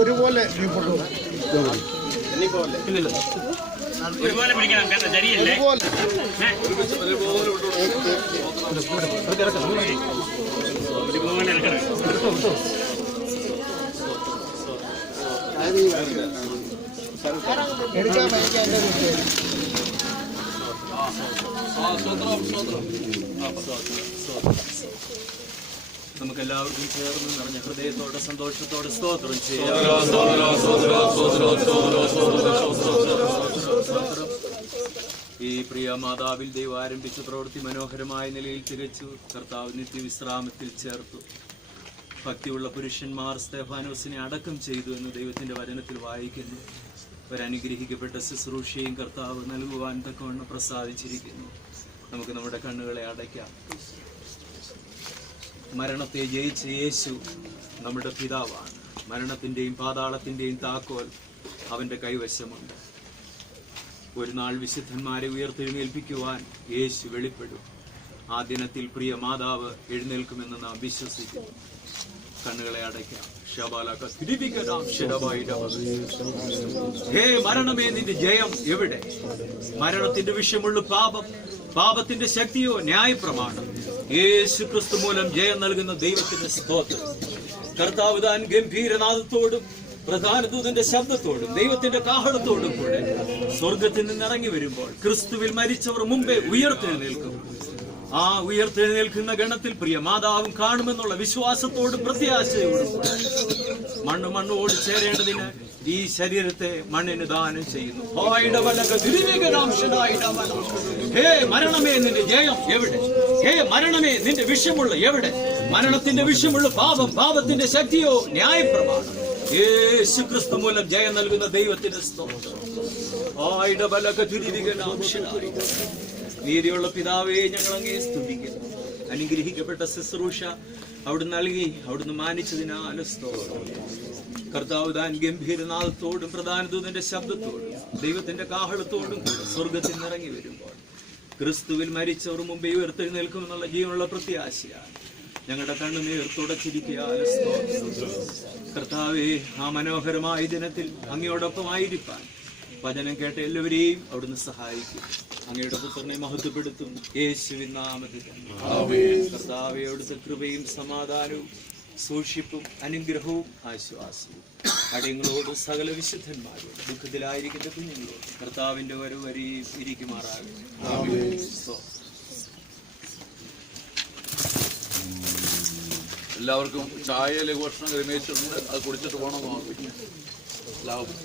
ഒരുപോലെ ഒരുപോലെ പിടിക്കണം കേട്ടോ, ശരിയല്ലേ? നമുക്കെല്ലാവർക്കും ചേർന്ന് നിറഞ്ഞ ഹൃദയത്തോടെ സന്തോഷത്തോടെ സ്തോത്രം ചെയ്യാം. ഈ പ്രിയ മാതാവിൽ ദൈവം ആരംഭിച്ച പ്രവൃത്തി മനോഹരമായ നിലയിൽ തികച്ചു. കർത്താവ് നിത്യവിശ്രാമത്തിൽ ചേർത്തു. ഭക്തിയുള്ള പുരുഷന്മാർ സ്തെഫാനോസിനെ അടക്കം ചെയ്തു എന്ന് ദൈവത്തിന്റെ വചനത്തിൽ വായിക്കുന്നു. ഒരനുഗ്രഹിക്കപ്പെട്ട ശുശ്രൂഷയും കർത്താവ് നൽകുവാൻ തക്കവണ്ണം പ്രസാദിച്ചിരിക്കുന്നു. നമുക്ക് നമ്മുടെ കണ്ണുകളെ അടയ്ക്കാം. മരണത്തെ ജയിച്ച യേശു നമ്മുടെ പിതാവാണ്. മരണത്തിൻ്റെയും പാതാളത്തിൻ്റെയും താക്കോൽ അവൻ്റെ കൈവശമുണ്ട്. ഒരു നാൾ വിശുദ്ധന്മാരെ ഉയർത്തെഴുന്നേൽപ്പിക്കുവാൻ യേശു വെളിപ്പെടും. ആ ദിനത്തിൽ പ്രിയ മാതാവ് എഴുന്നേൽക്കുമെന്ന് നാം വിശ്വസിക്കുന്നു. കണ്ണുകളെ അടയ്ക്കാം. ഹേ മരണമേ, നിന്റെ ജയം എവിടെ? മരണത്തിന്റെ വിഷയമുള്ള പാപത്തിന്റെ ശക്തിയോ ന്യായപ്രമാണം. യേശു ക്രിസ്തു മൂലം ജയം നൽകുന്ന ദൈവത്തിന്റെ സ്തോത്രം. കർത്താവ് താൻ ഗംഭീരനാദത്തോടും പ്രധാന ദൂതന്റെ ശബ്ദത്തോടും ദൈവത്തിന്റെ കാഹളത്തോടും കൂടെ സ്വർഗത്തിൽ നിന്ന് ഇറങ്ങി വരുമ്പോൾ ക്രിസ്തുവിൽ മരിച്ചവർ മുമ്പേ ഉയർത്തെഴുന്നേൽക്കും. ആ ഉയർത്തെഴുന്നേൽക്കുന്ന ഗണത്തിൽ പ്രിയ മാതാവും കാണുമെന്നുള്ള വിശ്വാസത്തോടും പ്രത്യാശയോടും മണ്ണോട് ചേരേണ്ടതിന് ഈ ശരീരത്തെ മണ്ണിന് ദാനം ചെയ്യുന്നു. ഹേ മരണമേ, നിന്റെ ജയം എവിടെ? ഹേ മരണമേ, നിന്റെ വിഷമുള്ള എവിടെ? മരണത്തിന്റെ വിഷമുള്ള പാപത്തിന്റെ ശക്തിയോ ന്യായപ്രമാണം. യേശു ക്രിസ്തു മൂലം ജയം നൽകുന്ന ദൈവത്തിന്റെ സ്തോത്രം. നീതിയുള്ള പിതാവേ, ഞങ്ങൾ അങ്ങേ സ്തുതിക്കുന്നു. അനുഗ്രഹിക്കപ്പെട്ട ശുശ്രൂഷ അവിടുന്ന് നൽകി, അവിടുന്ന് മാനിച്ചതിനാൽ സ്തോത്രം. കർത്താവ് താൻ ഗംഭീരനാദത്തോടും പ്രധാന ദൂതന്റെ ശബ്ദത്തോടും ദൈവത്തിന്റെ കാഹളത്തോടും കൂടെ സ്വർഗത്തിൽ നിറങ്ങി വരുമ്പോൾ ക്രിസ്തുവിൽ മരിച്ചവർ മുമ്പേ ഉയർത്തെഴുന്നേൽക്കുമെന്നുള്ള ജീവനുള്ള പ്രത്യാശയാണ്. ഞങ്ങളുടെ കണ്ണുനീർ തുടച്ചിരിക്കുകയാൽ സ്തോത്രം. കർത്താവേ, ആ മനോഹരമായ ദിനത്തിൽ അങ്ങയോടൊപ്പം ആയിരിക്കാൻ വചനം കേട്ട എല്ലാവരെയും അവിടുന്ന് സഹായിക്കും. അങ്ങയുടെ പുത്രനെ മഹത്വപ്പെടുത്തും യേശുവിൻ നാമത്തിൽ. കർത്താവേ, അവിടുത്തെ കൃപയും സമാധാനവും സൂക്ഷിപ്പും അനുഗ്രഹവും ആശ്വാസവും അടിയങ്ങളോട് സകല വിശുദ്ധന്മാരോട് ദുഃഖത്തിലായിരിക്കുന്ന കുഞ്ഞുങ്ങളോട് കർത്താവിന്റെ വരവരെയും ഇരിക്കുമാറാകും. എല്ലാവർക്കും ചായ ലഘുഭക്ഷണം ക്രമീകരിച്ചിട്ടുണ്ട്. അത് കുടിച്ചിട്ട് പോകണം. എല്ലാവർക്കും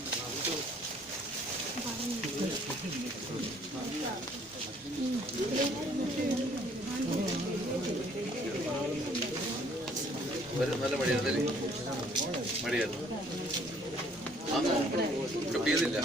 നല്ല മടിയായിരുന്നല്ലേ? മടിയായിരുന്നു. ആണോ? ഇവിടെ പെയ്തില്ല.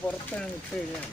പുറത്താണ് ഇട്ട് കഴിഞ്ഞാൽ